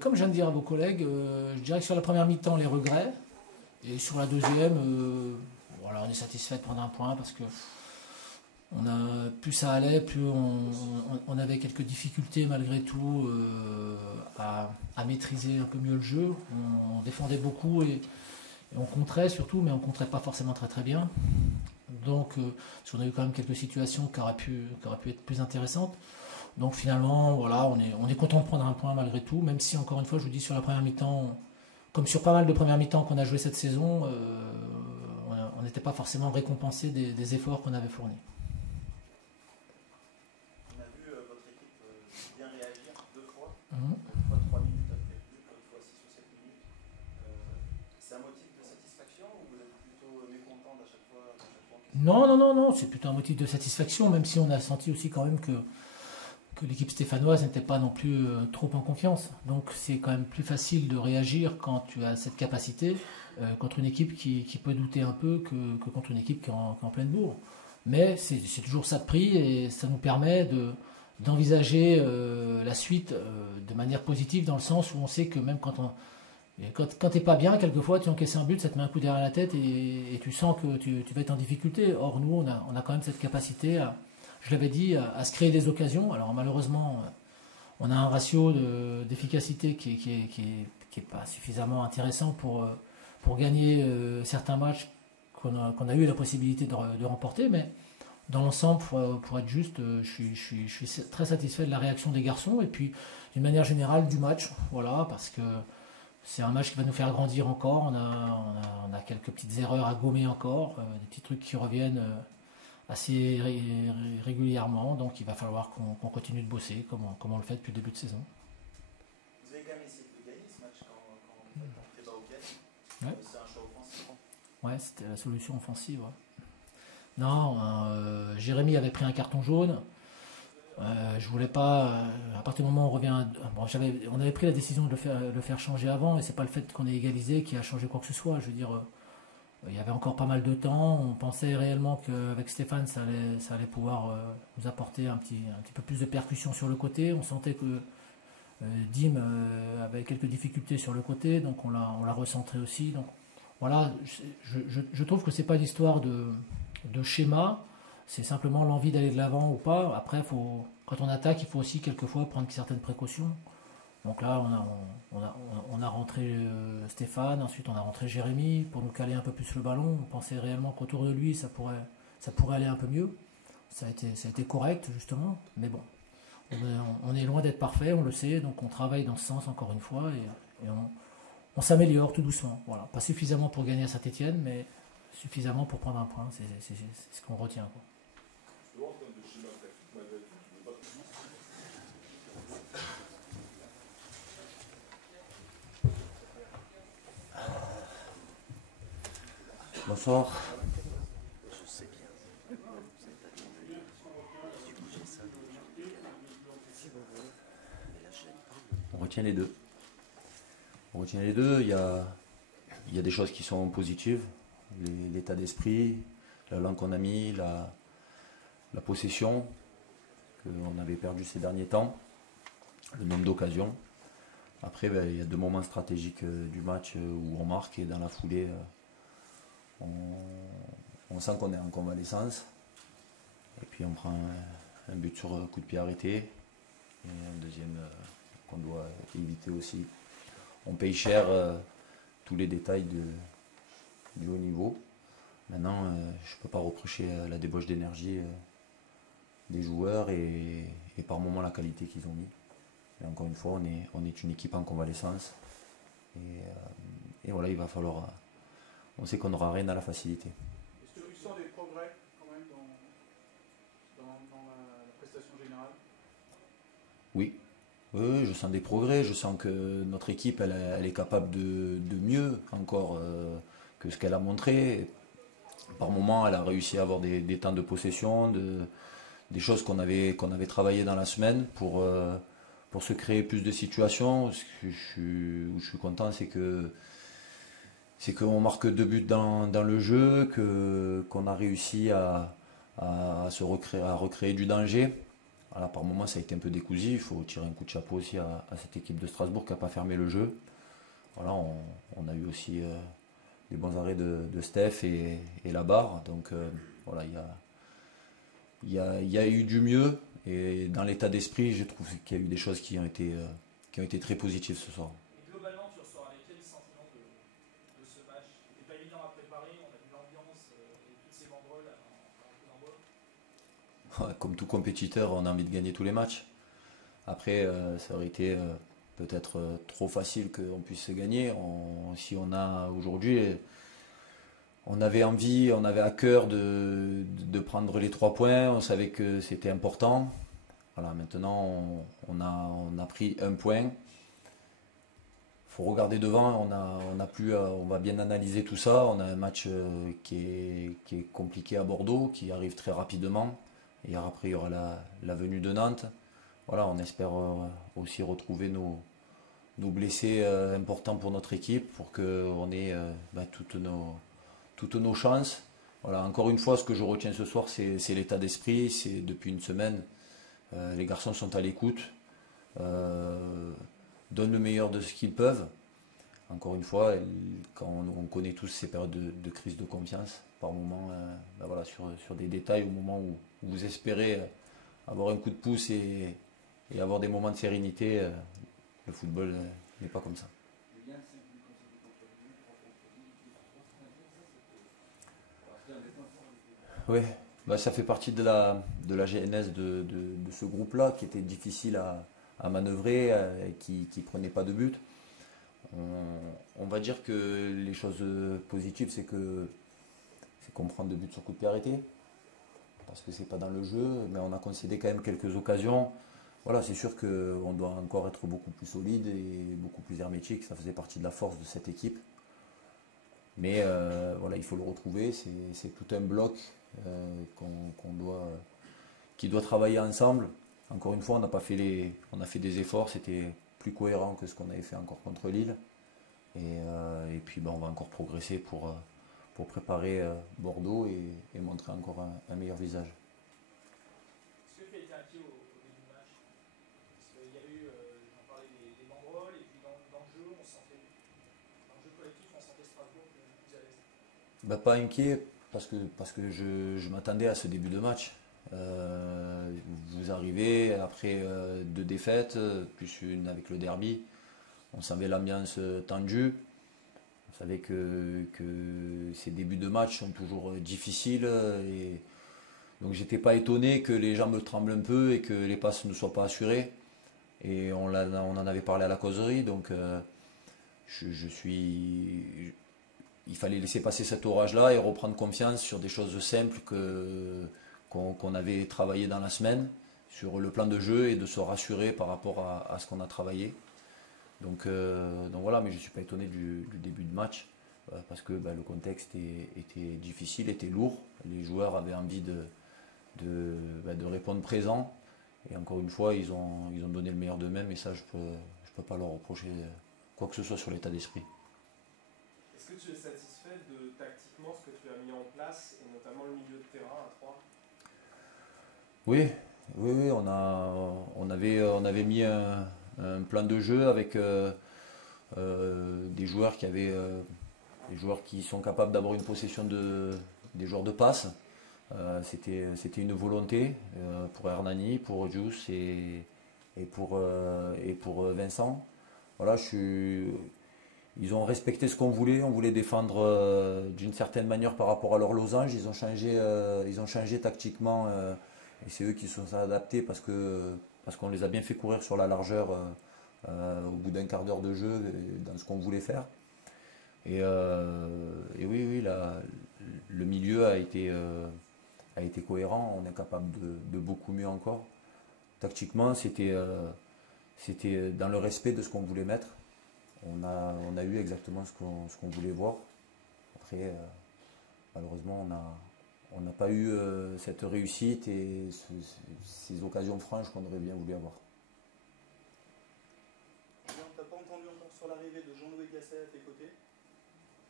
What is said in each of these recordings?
Comme je viens de dire à vos collègues, je dirais que sur la première mi-temps, les regrets. Et sur la deuxième, voilà, on est satisfait de prendre un point parce que plus ça allait, plus on avait quelques difficultés malgré tout à maîtriser un peu mieux le jeu. On défendait beaucoup et on contrait surtout, mais on contrait pas forcément très très bien. Donc, parce qu'on a eu quand même quelques situations qui auraient pu être plus intéressantes. Donc finalement, voilà, on est content de prendre un point malgré tout, même si encore une fois, je vous dis sur la première mi-temps, comme sur pas mal de premières mi-temps qu'on a joué cette saison, on n'était pas forcément récompensé des efforts qu'on avait fournis. On a vu votre équipe bien réagir deux fois, Mhm. une fois 3 minutes après le but, l'autre fois 6 ou 7 minutes. C'est un motif de satisfaction ou vous êtes plutôt mécontent d'à chaque fois Non, non, non, non, c'est plutôt un motif de satisfaction, même si on a senti aussi quand même que l'équipe stéphanoise n'était pas non plus trop en confiance. Donc c'est quand même plus facile de réagir quand tu as cette capacité contre une équipe qui peut douter un peu que contre une équipe qui est en pleine bourre. Mais c'est toujours ça de prix et ça nous permet d'envisager la suite de manière positive dans le sens où on sait que même quand t'es pas bien, quelquefois tu encaisses un but, ça te met un coup derrière la tête et tu sens que tu vas être en difficulté. Or nous, on a quand même cette capacité je l'avais dit, à se créer des occasions. Alors malheureusement, on a un ratio d'efficacité qui est pas suffisamment intéressant pour gagner certains matchs qu'on a eu la possibilité de remporter. Mais dans l'ensemble, pour être juste, je suis très satisfait de la réaction des garçons et puis d'une manière générale du match. Voilà, parce que c'est un match qui va nous faire grandir encore. On a quelques petites erreurs à gommer encore, des petits trucs qui reviennent assez régulièrement. Donc il va falloir qu'on continue de bosser comme on le fait depuis le début de saison. Vous avez quand même essayé de gagner ce match quand vous êtes entré bas au piège. Ouais. C'est un choix offensif. Ouais, c'était la solution offensive. Ouais. Non, Jérémy avait pris un carton jaune. Je voulais pas. À partir du moment où on revient. Bon, on avait pris la décision de le faire changer avant, et c'est pas le fait qu'on ait égalisé qui a changé quoi que ce soit. Je veux dire, il y avait encore pas mal de temps. On pensait réellement qu'avec Stéphane, ça allait pouvoir nous apporter un petit peu plus de percussion sur le côté. On sentait que Dim avait quelques difficultés sur le côté, donc on l'a recentré aussi. Donc voilà, je trouve que c'est pas l'histoire de schéma, c'est simplement l'envie d'aller de l'avant ou pas. Après, quand on attaque, il faut aussi quelquefois prendre certaines précautions. Donc là, on a rentré Stéphane, ensuite on a rentré Jérémy pour nous caler un peu plus le ballon. On pensait réellement qu'autour de lui, ça pourrait aller un peu mieux. Ça a été correct, justement, mais bon, on est loin d'être parfait, on le sait, donc on travaille dans ce sens encore une fois et on s'améliore tout doucement. Voilà. Pas suffisamment pour gagner à Saint-Etienne, mais suffisamment pour prendre un point, c'est ce qu'on retient, quoi. Bonsoir. On retient les deux. On retient les deux. Il y a des choses qui sont positives. L'état d'esprit, la langue qu'on a mis, la possession qu'on avait perdu ces derniers temps, le nombre d'occasions. Après, il y a deux moments stratégiques du match où on marque et dans la foulée, on sent qu'on est en convalescence. Et puis on prend un but sur coup de pied arrêté et un deuxième qu'on doit éviter aussi. On paye cher tous les détails du haut niveau. Maintenant, je ne peux pas reprocher la débauche d'énergie des joueurs et par moments la qualité qu'ils ont mis. Et encore une fois, on est une équipe en convalescence. Et voilà, il va falloir. On sait qu'on n'aura rien à la facilité. Est-ce que tu sens des progrès quand même dans la prestation générale? Oui. Oui, je sens des progrès. Je sens que notre équipe, elle est capable de mieux encore que ce qu'elle a montré. Par moments, elle a réussi à avoir des temps de possession, des choses qu'on avait travaillé dans la semaine pour se créer plus de situations. Ce que où je suis content, c'est qu'on marque 2 buts dans le jeu, qu'on a réussi à recréer du danger. Voilà, par moments, ça a été un peu décousu. Il faut tirer un coup de chapeau aussi à cette équipe de Strasbourg qui n'a pas fermé le jeu. Voilà, on a eu aussi des bons arrêts de Steph et la barre. Donc voilà, il y a eu du mieux. Et dans l'état d'esprit, je trouve qu'il y a eu des choses qui ont été très positives ce soir. Et globalement, tu ressors avec quel sentiment de ce match? C'était pas évident à préparer, on a vu l'ambiance et toutes ces banderoles en Ouais, comme tout compétiteur, on a envie de gagner tous les matchs. Après, ça aurait été peut-être trop facile qu'on puisse se gagner. Si on a aujourd'hui, on avait envie, on avait à cœur de prendre les 3 points. On savait que c'était important. Voilà, maintenant, on a pris 1 point. Il faut regarder devant. On va bien analyser tout ça. On a un match qui est compliqué à Bordeaux, qui arrive très rapidement. Et après, il y aura la venue de Nantes. Voilà, on espère aussi retrouver nos blessés importants pour notre équipe, pour qu'on ait toutes nos chances. Voilà, encore une fois, ce que je retiens ce soir, c'est l'état d'esprit. C'est depuis une semaine, les garçons sont à l'écoute, donnent le meilleur de ce qu'ils peuvent. Encore une fois, quand on connaît tous ces périodes de crise de confiance, par moment, voilà, sur des détails, au moment où vous espérez avoir un coup de pouce et avoir des moments de sérénité, le football n'est pas comme ça. Oui, ça fait partie de la genèse de ce groupe-là qui était difficile à manœuvrer et qui ne prenait pas de but. On va dire que les choses positives, c'est qu'on prend 2 buts sur coup de pied arrêté, parce que c'est pas dans le jeu, mais on a concédé quand même quelques occasions. Voilà, c'est sûr qu'on doit encore être beaucoup plus solide et beaucoup plus hermétique. Ça faisait partie de la force de cette équipe. Mais voilà, il faut le retrouver. C'est tout un bloc qui doit travailler ensemble. Encore une fois, on a fait des efforts. C'était plus cohérent que ce qu'on avait fait encore contre Lille. Et puis on va encore progresser pour préparer Bordeaux et montrer encore un meilleur visage. Est-ce que tu as été inquiet au début du match? Parce qu'il y a eu, j'en parlais des banderoles, et puis dans le jeu, dans le jeu collectif, on sentait Strasbourg plus à l'aise. Pas inquiet, parce que je m'attendais à ce début de match. Vous arrivez après 2 défaites, plus une avec le derby. On savait l'ambiance tendue. On savait que ces débuts de match sont toujours difficiles. Et donc j'étais pas étonné que les jambes tremblent un peu et que les passes ne soient pas assurées. Et on en avait parlé à la causerie. Donc il fallait laisser passer cet orage-là et reprendre confiance sur des choses simples qu'on avait travaillé dans la semaine, sur le plan de jeu, et de se rassurer par rapport à ce qu'on a travaillé. Donc voilà, mais je ne suis pas étonné du début de match, parce que le contexte était difficile, était lourd. Les joueurs avaient envie de répondre présent. Et encore une fois, ils ont donné le meilleur d'eux-mêmes, et ça, je peux pas leur reprocher quoi que ce soit sur l'état d'esprit. Est-ce que tu es satisfait de tactiquement ce que tu as mis en place, et notamment le milieu de terrain à 3? Oui, on avait mis un plan de jeu avec des joueurs qui sont capables d'avoir une possession des joueurs de passe. C'était une volonté pour Hernani, pour Djous et pour Vincent. Voilà, ils ont respecté ce qu'on voulait. On voulait défendre d'une certaine manière par rapport à leur losange. Ils ont changé tactiquement, et c'est eux qui se sont adaptés parce qu'on les a bien fait courir sur la largeur au bout d'un quart d'heure de jeu dans ce qu'on voulait faire. Et oui, le milieu a été cohérent. On est capable de beaucoup mieux encore. Tactiquement, c'était dans le respect de ce qu'on voulait mettre. On a eu exactement ce qu'on voulait voir. Après, malheureusement, on n'a pas eu cette réussite et ces occasions franches qu'on aurait bien voulu avoir. On t'a pas entendu encore sur l'arrivée de Jean-Louis Gasset à tes côtés.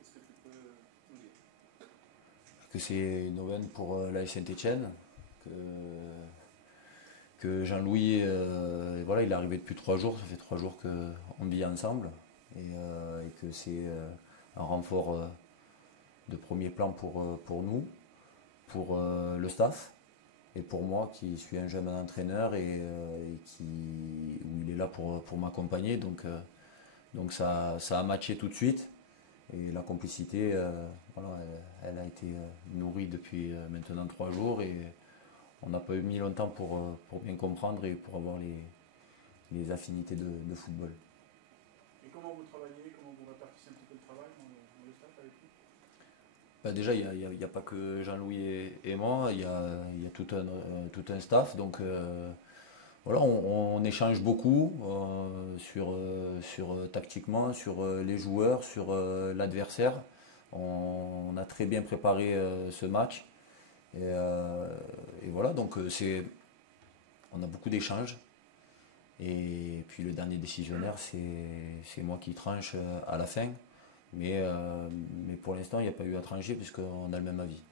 Est-ce que tu peux nous dire? Que c'est une aubaine pour l'AS Saint-Etienne, que Jean-Louis, voilà, il est arrivé depuis 3 jours. Ça fait 3 jours qu'on vit ensemble et que c'est un renfort de premier plan pour nous, pour le staff et pour moi qui suis un jeune entraîneur où il est là pour m'accompagner. Donc ça a matché tout de suite et la complicité, voilà, elle a été nourrie depuis maintenant 3 jours et on n'a pas mis longtemps pour bien comprendre et pour avoir les affinités de football. Et comment vous travaillez, comment vous répartissez un petit peu le travail dans le staff avec lui? Bah déjà, il n'y a pas que Jean-Louis et moi, il y a tout un staff. Donc voilà, on échange beaucoup sur tactiquement, sur les joueurs, sur l'adversaire. On a très bien préparé ce match. Et voilà, donc on a beaucoup d'échanges. Et puis le dernier décisionnaire, c'est moi qui tranche à la fin. Mais pour l'instant, il n'y a pas eu à trancher puisqu'on a le même avis.